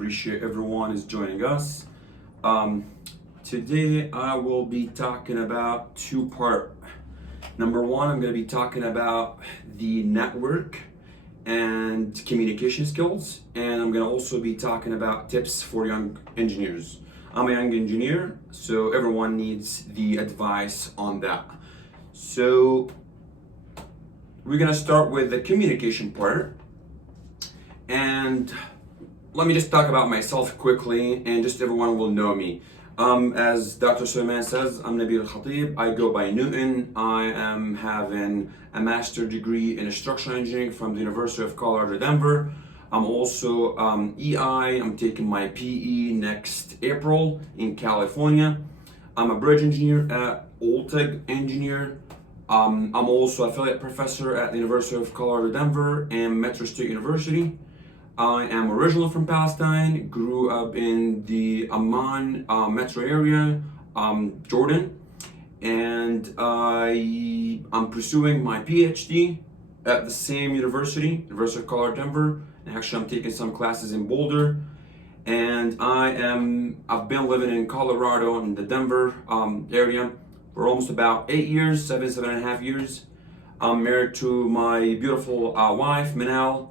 appreciate everyone is joining us. Today I will be talking about two-part. Number one, I'm going to be talking about the network and communication skills, and I'm going to also be talking about tips for young engineers. I'm a young engineer, so everyone needs the advice on that. So we're going to start with the communication part. And let me just talk about myself quickly, and just everyone will know me. As Dr. Suleiman says, I'm Nabil Khatib. I go by Newton. I am having a master's degree in structural engineering from the University of Colorado, Denver. I'm also EI. I'm taking my PE next April in California. I'm a bridge engineer at Olteg Engineer. I'm also affiliate professor at the University of Colorado, Denver and Metro State University. I am originally from Palestine, grew up in the Amman metro area, Jordan, and I'm pursuing my PhD at the same university, University of Colorado, Denver. And actually, I'm taking some classes in Boulder, and I've been living in Colorado in the Denver area for almost about 8 years, seven and a half years. I'm married to my beautiful wife, Manal,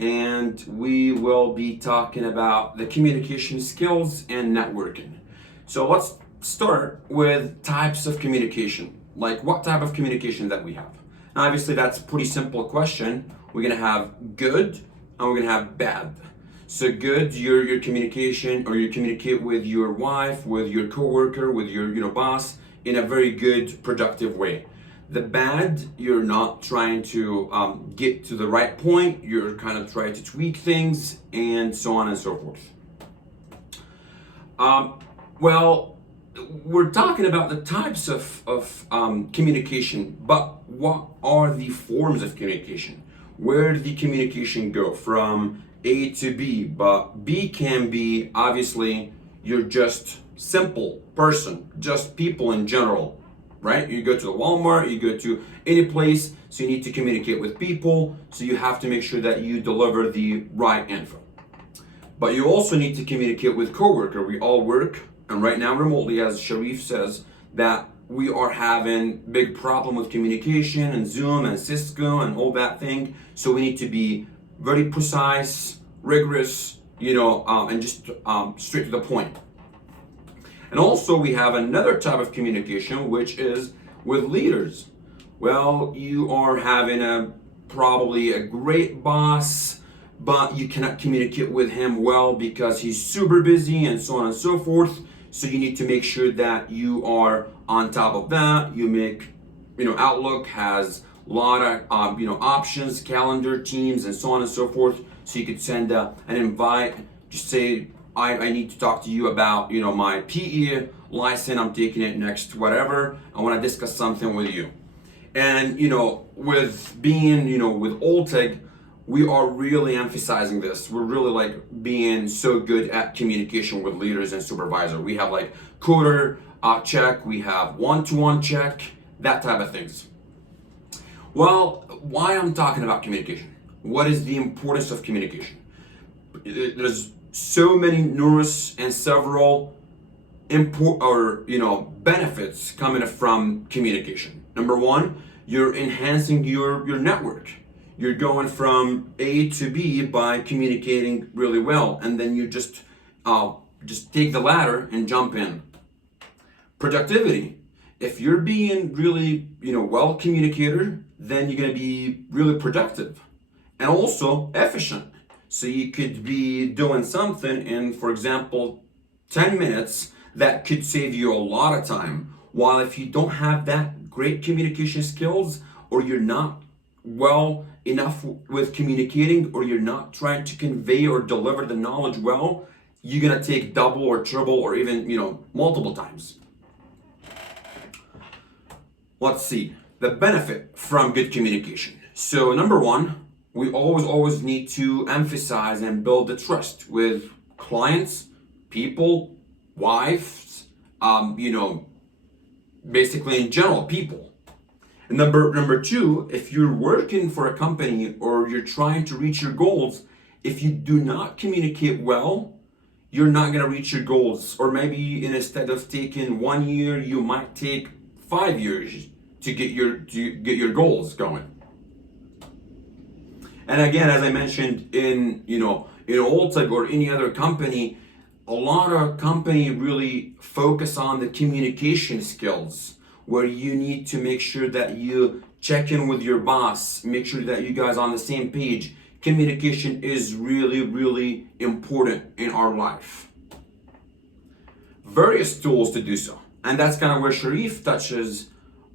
and we will be talking about the communication skills and networking. So let's start with types of communication. Like, what type of communication that we have? Now, obviously, that's a pretty simple question. We're gonna have good and we're gonna have bad. So good, your communication, or you communicate with your wife, with your coworker, with your boss in a very good, productive way. The bad, you're not trying to get to the right point, you're kind of trying to tweak things, and so on and so forth. Well, we're talking about the types of communication, but what are the forms of communication? Where did the communication go from A to B? But B can be, obviously, you're just simple person, just people in general. Right? You go to the Walmart, you go to any place, so you need to communicate with people, so you have to make sure that you deliver the right info. But you also need to communicate with coworker. We all work, and right now remotely, as Sharif says, that we are having big problem with communication and Zoom and Cisco and all that thing. So we need to be very precise, rigorous, and just straight to the point. And also we have another type of communication, which is with leaders. Well, you are having probably a great boss, but you cannot communicate with him well because he's super busy and so on and so forth. So you need to make sure that you are on top of that. You make, Outlook has a lot of, options, calendar, teams, and so on and so forth. So you could send an invite, just say, I need to talk to you about, my PE license. I'm taking it next, whatever. I want to discuss something with you. And, with being, with Olteg, we are really emphasizing this. We're really being so good at communication with leaders and supervisor. We have coder check, we have one-to-one check, that type of things. Well, why I'm talking about communication? What is the importance of communication? There's so many numerous and several benefits coming from communication. Number one, you're enhancing your network. You're going from A to B by communicating really well, and then you just take the ladder and jump in. Productivity. If you're being really well communicator, then you're going to be really productive and also efficient. So you could be doing something in, for example, 10 minutes that could save you a lot of time. While if you don't have that great communication skills, or you're not well enough with communicating, or you're not trying to convey or deliver the knowledge well, you're gonna take double or triple or even, multiple times. Let's see, the benefit from good communication. So number one, we always need to emphasize and build the trust with clients, people, wives, basically in general, people. And number two, if you're working for a company or you're trying to reach your goals, if you do not communicate well, you're not going to reach your goals. Or maybe instead of taking 1 year, you might take 5 years to get your goals going. And again, as I mentioned, in Alltech or any other company, a lot of company really focus on the communication skills, where you need to make sure that you check in with your boss, make sure that you guys are on the same page. Communication is really, really important in our life. Various tools to do so. And that's kind of where Sharif touches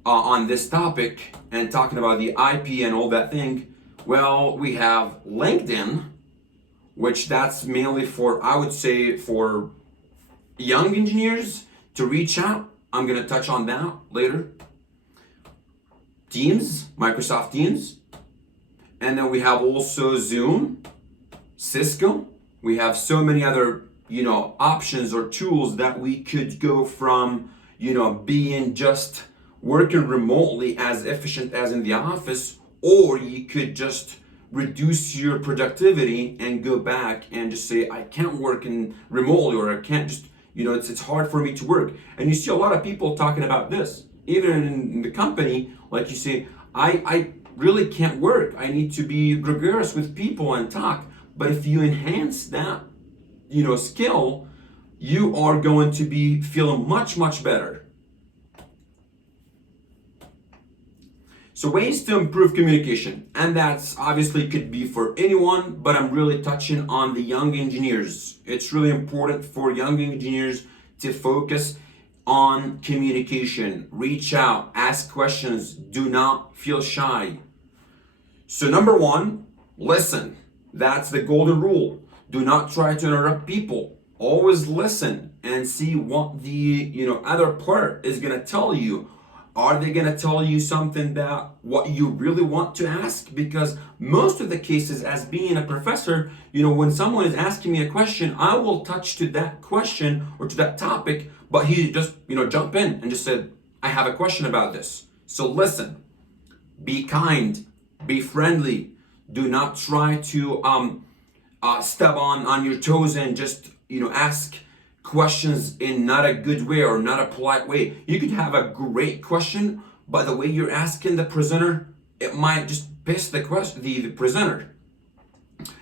on this topic and talking about the IP and all that thing. Well, we have LinkedIn, which that's mainly for, I would say, for young engineers to reach out. I'm going to touch on that later. Teams, Microsoft Teams. And then we have also Zoom, Cisco. We have so many other, options or tools that we could go from, being just working remotely as efficient as in the office, or you could just reduce your productivity and go back and just say, I can't work in remotely, or I can't just, it's hard for me to work. And you see a lot of people talking about this, even in the company, like you say, I really can't work. I need to be gregarious with people and talk. But if you enhance that, skill, you are going to be feeling much, much better. So ways to improve communication, and that's obviously could be for anyone, but I'm really touching on the young engineers. It's really important for young engineers to focus on communication. Reach out, ask questions, do not feel shy. So number one, listen. That's the golden rule. Do not try to interrupt people. Always listen and see what the other part is gonna tell you. Are they going to tell you something that what you really want to ask? Because most of the cases, as being a professor, when someone is asking me a question, I will touch to that question or to that topic, but he just, jump in and just said, I have a question about this. So listen, be kind, be friendly. Do not try to step on your toes and just, ask questions in not a good way or not a polite way. You could have a great question, but the way you're asking the presenter, it might just piss the presenter.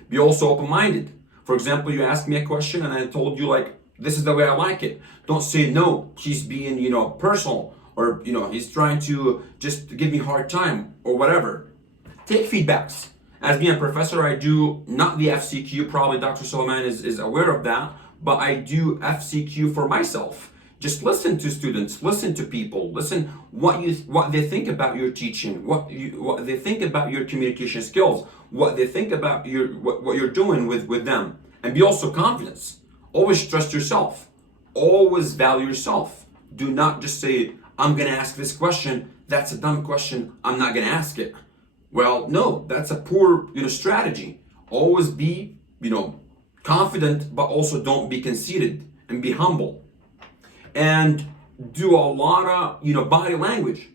Be also open-minded. For example, you ask me a question and I told you this is the way I like it. Don't say no, he's being, personal, or, he's trying to just give me a hard time or whatever. Take feedbacks. As being a professor, I do not the FCQ, probably Dr. Suleiman is aware of that, but I do FCQ for myself. Just listen to students, listen to people, listen what they think about your teaching, what they think about your communication skills, what they think about what you're doing with them, and be also confident. Always trust yourself. Always value yourself. Do not just say, I'm gonna ask this question. That's a dumb question. I'm not gonna ask it. Well, no, that's a poor strategy. Always be confident, but also don't be conceited, and be humble. And do a lot of body language.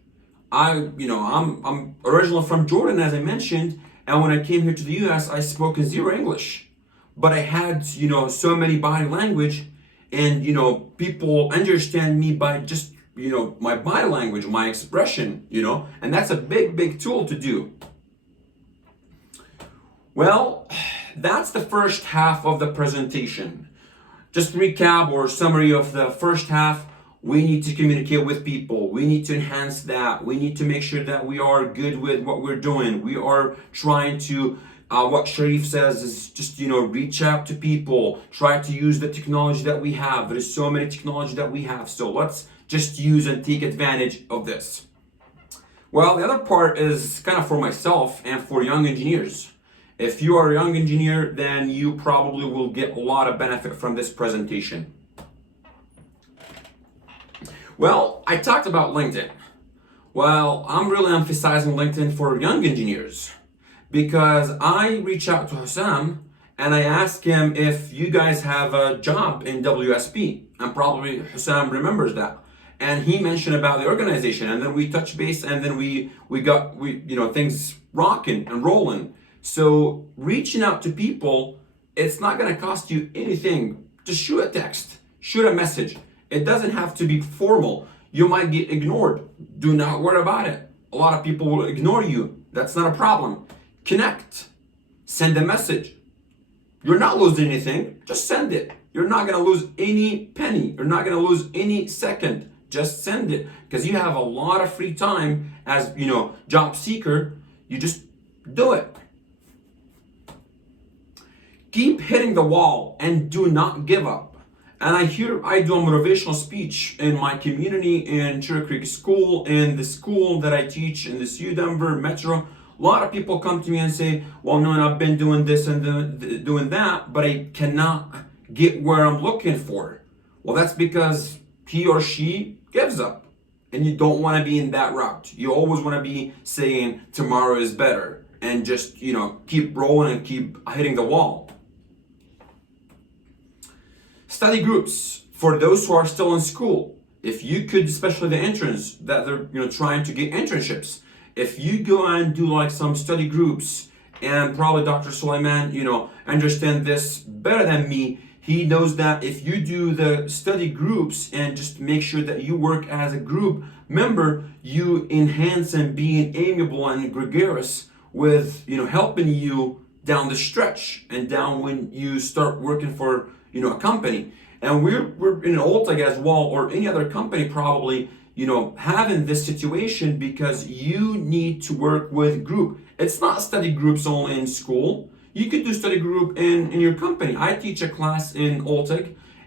I'm originally from Jordan, as I mentioned, and when I came here to the US, I spoke zero English, but I had so many body language, and people understand me by just my body language, my expression, and that's a big tool to do. Well, that's the first half of the presentation. Just recap or summary of the first half. We need to communicate with people. We need to enhance that. We need to make sure that we are good with what we're doing. We are trying to, what Sharif says is just, reach out to people. Try to use the technology that we have. There's so many technology that we have. So let's just use and take advantage of this. Well, the other part is kind of for myself and for young engineers. If you are a young engineer, then you probably will get a lot of benefit from this presentation. Well, I talked about LinkedIn. Well, I'm really emphasizing LinkedIn for young engineers because I reach out to Hussam and I ask him if you guys have a job in WSP, and probably Hussam remembers that. And he mentioned about the organization, and then we touched base, and then we got things rocking and rolling. So reaching out to people It's not gonna cost you anything. Just shoot a text, shoot a message. It doesn't have to be formal. You might get ignored. Do not worry about it. A lot of people will ignore you. That's not a problem. Connect. Send a message. You're not losing anything. Just send it. You're not gonna lose any penny. You're not gonna lose any second. Just send it, because you have a lot of free time as, job seeker. You just do it. Keep hitting the wall and do not give up. And I do a motivational speech in my community in Cherry Creek School, in the school that I teach in this Denver Metro. A lot of people come to me and say, well, no, I've been doing this and doing that, but I cannot get where I'm looking for. Well, that's because he or she gives up. And you don't want to be in that route. You always want to be saying tomorrow is better, and just, keep rolling and keep hitting the wall. Study groups for those who are still in school. If you could, especially the interns that they're trying to get internships, if you go and do like some study groups, and probably Dr. Suleiman, understand this better than me. He knows that if you do the study groups and just make sure that you work as a group member, you enhance and being amiable and gregarious with, helping you down the stretch and down when you start working for, a company. And we're in Oltec as well, or any other company probably, having this situation because you need to work with group. It's not study groups only in school. You could do study group in your company. I teach a class in Oltec,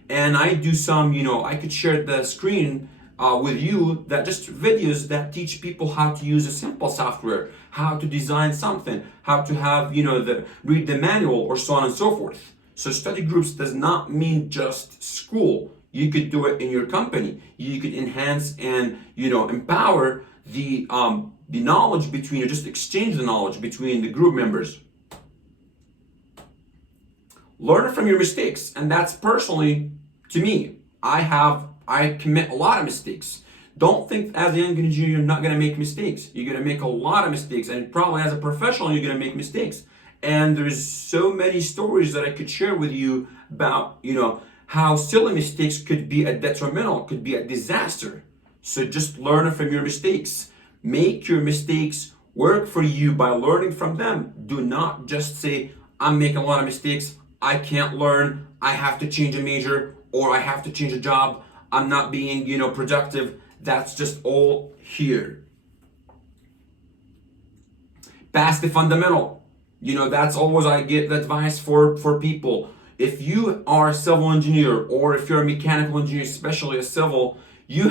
and I do some, I could share the screen with you, that just videos that teach people how to use a simple software, how to design something, how to have, read the manual, or so on and so forth. So study groups does not mean just school. You could do it in your company. You could enhance and, empower the knowledge between, or just exchange the knowledge between the group members. Learn from your mistakes. And that's personally, to me, I commit a lot of mistakes. Don't think as a young engineer you're not going to make mistakes. You're going to make a lot of mistakes, and probably as a professional you're going to make mistakes. And there's so many stories that I could share with you about, how silly mistakes could be a detrimental, could be a disaster. So just learn from your mistakes. Make your mistakes work for you by learning from them. Do not just say, I'm making a lot of mistakes, I can't learn, I have to change a major, or I have to change a job, I'm not being, productive. That's just all here. Pass the fundamental. That's always I get advice for people. If you are a civil engineer, or if you're a mechanical engineer, especially a civil, you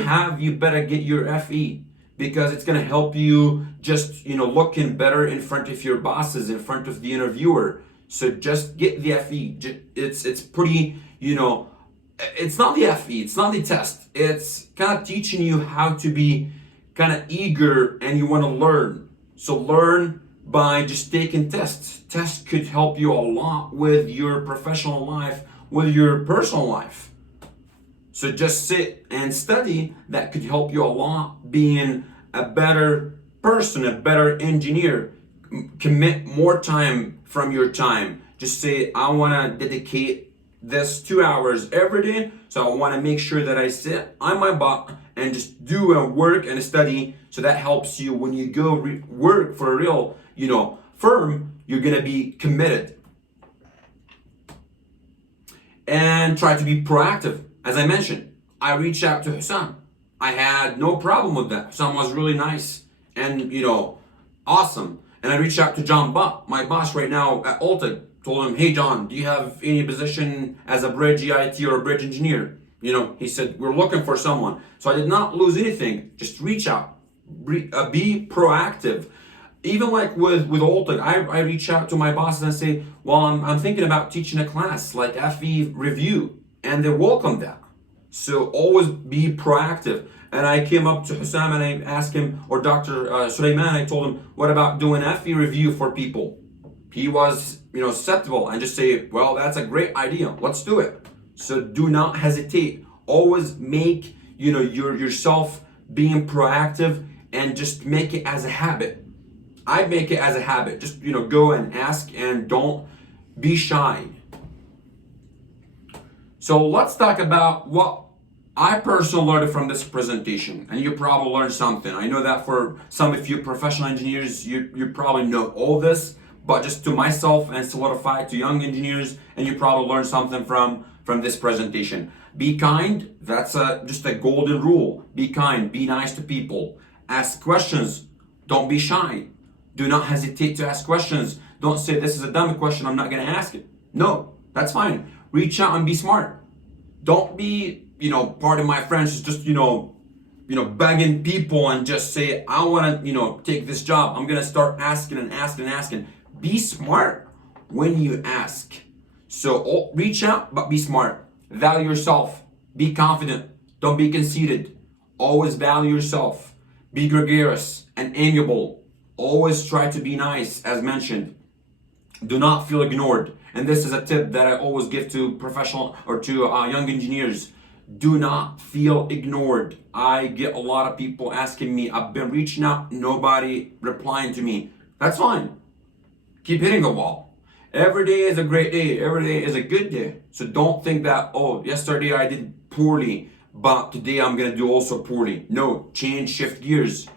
better get your FE, because it's going to help you just, looking better in front of your bosses, in front of the interviewer. So just get the FE. It's pretty, it's not the FE, it's not the test. It's kind of teaching you how to be kind of eager and you want to learn. So learn by just taking tests. Tests could help you a lot with your professional life, with your personal life. So just sit and study. That could help you a lot being a better person, a better engineer. Commit more time from your time. Just say, I want to dedicate this 2 hours every day. So I want to make sure that I sit on my butt and just do and work and study. So that helps you when you go work for a real, firm, you're going to be committed. And try to be proactive. As I mentioned, I reached out to Hussam. I had no problem with that. Hussam was really nice and, awesome. And I reached out to John Butt, my boss right now at Oltec. Told him, hey John, do you have any position as a bridge EIT or a bridge engineer? He said, we're looking for someone. So I did not lose anything. Just reach out. Be proactive. Even like with Oltec, I reach out to my bosses and say, well, I'm thinking about teaching a class like FE review, and they welcome that. So always be proactive. And I came up to Hussam and I asked him, or Dr. Suleiman, I told him, what about doing FE review for people? He was, acceptable, and just say, well, that's a great idea. Let's do it. So do not hesitate. Always make, yourself being proactive, and just make it as a habit. I make it as a habit. Just, go and ask, and don't be shy. So let's talk about what I personally learned from this presentation, and you probably learned something. I know that for some of you professional engineers, you probably know all this, but just to myself and solidify to young engineers, and you probably learned something from this presentation. Be kind. That's just a golden rule. Be kind. Be nice to people. Ask questions. Don't be shy. Do not hesitate to ask questions. Don't say this is a dumb question, I'm not going to ask it. No, that's fine. Reach out and be smart. Don't be, pardon my French, just, begging people and just say, I want to, take this job. I'm going to start asking and asking and asking. Be smart when you ask. So reach out, but be smart. Value yourself. Be confident. Don't be conceited. Always value yourself. Be gregarious and amiable. Always try to be nice, as mentioned. Do not feel ignored. And this is a tip that I always give to professional or to young engineers. Do not feel ignored. I get a lot of people asking me, I've been reaching out, nobody replying to me. That's fine. Keep hitting the wall. Every day is a great day. Every day is a good day. So don't think that, yesterday I did poorly, but today I'm going to do also poorly. No, change, shift gears,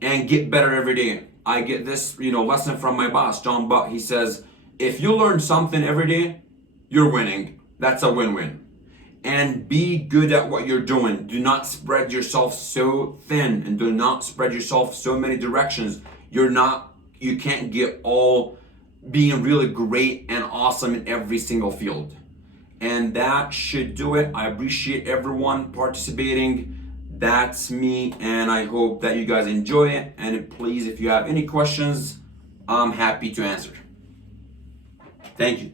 and get better every day. I get this, lesson from my boss, John Butt. He says, if you learn something every day, you're winning. That's a win-win. And be good at what you're doing. Do not spread yourself so thin, and do not spread yourself so many directions. You can't get all being really great and awesome in every single field. And that should do it. I appreciate everyone participating. That's me, and I hope that you guys enjoy it. And please, if you have any questions, I'm happy to answer. Thank you.